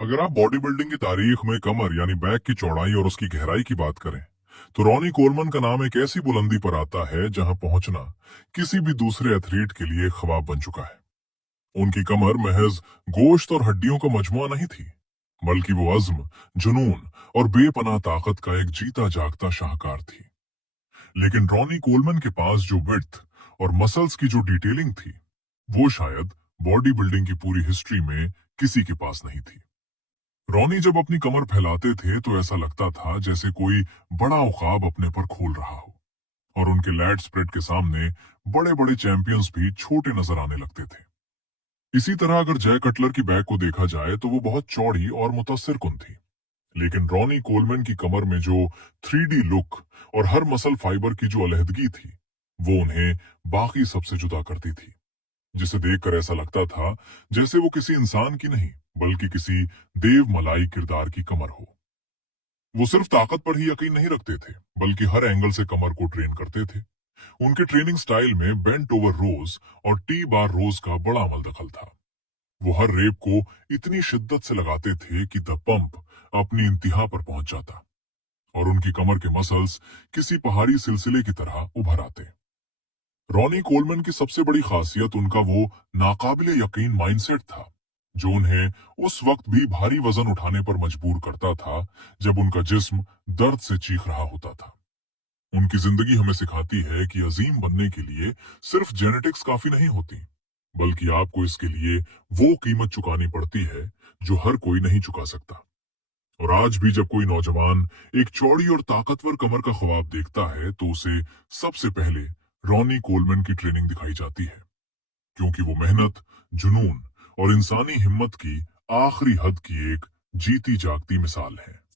अगर आप body building की तारीख में कमर यानी बैक की चौड़ाई और उसकी गहराई की बात करें, तो रॉनी कोलमन का नाम एक ऐसी बुलंदी पर आता है जहां पहुंचना किसी भी दूसरे एथलीट के लिए ख्वाब बन चुका है। उनकी कमर महज गोश्त और हड्डियों का मजमुआ नहीं थी, बल्कि वो अज़्म, जुनून और बेपनाह ताकत का एक जीता जागता शाहकार थी। लेकिन रॉनी कोलमन के पास जो विड्थ और मसल्स की जो डिटेलिंग थी, वो शायद बॉडी बिल्डिंग की पूरी हिस्ट्री में किसी के पास नहीं थी। रॉनी जब अपनी कमर फैलाते थे तो ऐसा लगता था जैसे कोई बड़ा उकाब अपने पर खोल रहा हो, और उनके लैट स्प्रेड के सामने बड़े बड़े चैंपियंस भी छोटे नजर आने लगते थे। इसी तरह अगर जय कटलर की बैक को देखा जाए तो वो बहुत चौड़ी और मुतासिर कुन थी, लेकिन रॉनी कोलमैन की कमर में जो 3D लुक और हर मसल फाइबर की जो अलहदगी थी, वो उन्हें बाकी सबसे जुदा करती थी, जिसे देखकर ऐसा लगता था जैसे वो किसी इंसान की नहीं बल्कि किसी देव मलाई किरदार की कमर हो। वो सिर्फ ताकत पर ही यकीन नहीं रखते थे, बल्कि हर एंगल से कमर को ट्रेन करते थे। उनके ट्रेनिंग स्टाइल में बेंट ओवर रोज और टी बार रोज का बड़ा अमल दखल था। वो हर रेप को इतनी शिद्दत से लगाते थे कि द पंप अपनी इंतहा पर पहुंच जाता और उनकी कमर के मसल्स किसी पहाड़ी सिलसिले की तरह उभर आते। रॉनी कोलमैन की सबसे बड़ी खासियत उनका वो नाकाबिले यकीन माइंडसेट था, जो उन्हें उस वक्त भी भारी वजन उठाने पर मजबूर करता था जब उनका जिस्म दर्द से चीख रहा होता था। उनकी जिंदगी हमें सिखाती है कि अजीम बनने के लिए सिर्फ जेनेटिक्स काफी नहीं होती, बल्कि आपको इसके लिए वो कीमत चुकानी पड़ती है जो हर कोई नहीं चुका सकता। और आज भी जब कोई नौजवान एक चौड़ी और ताकतवर कमर का ख्वाब देखता है तो उसे सबसे पहले रॉनी कोलमैन की ट्रेनिंग दिखाई जाती है, क्योंकि वो मेहनत, जुनून और इंसानी हिम्मत की आखिरी हद की एक जीती जागती मिसाल है।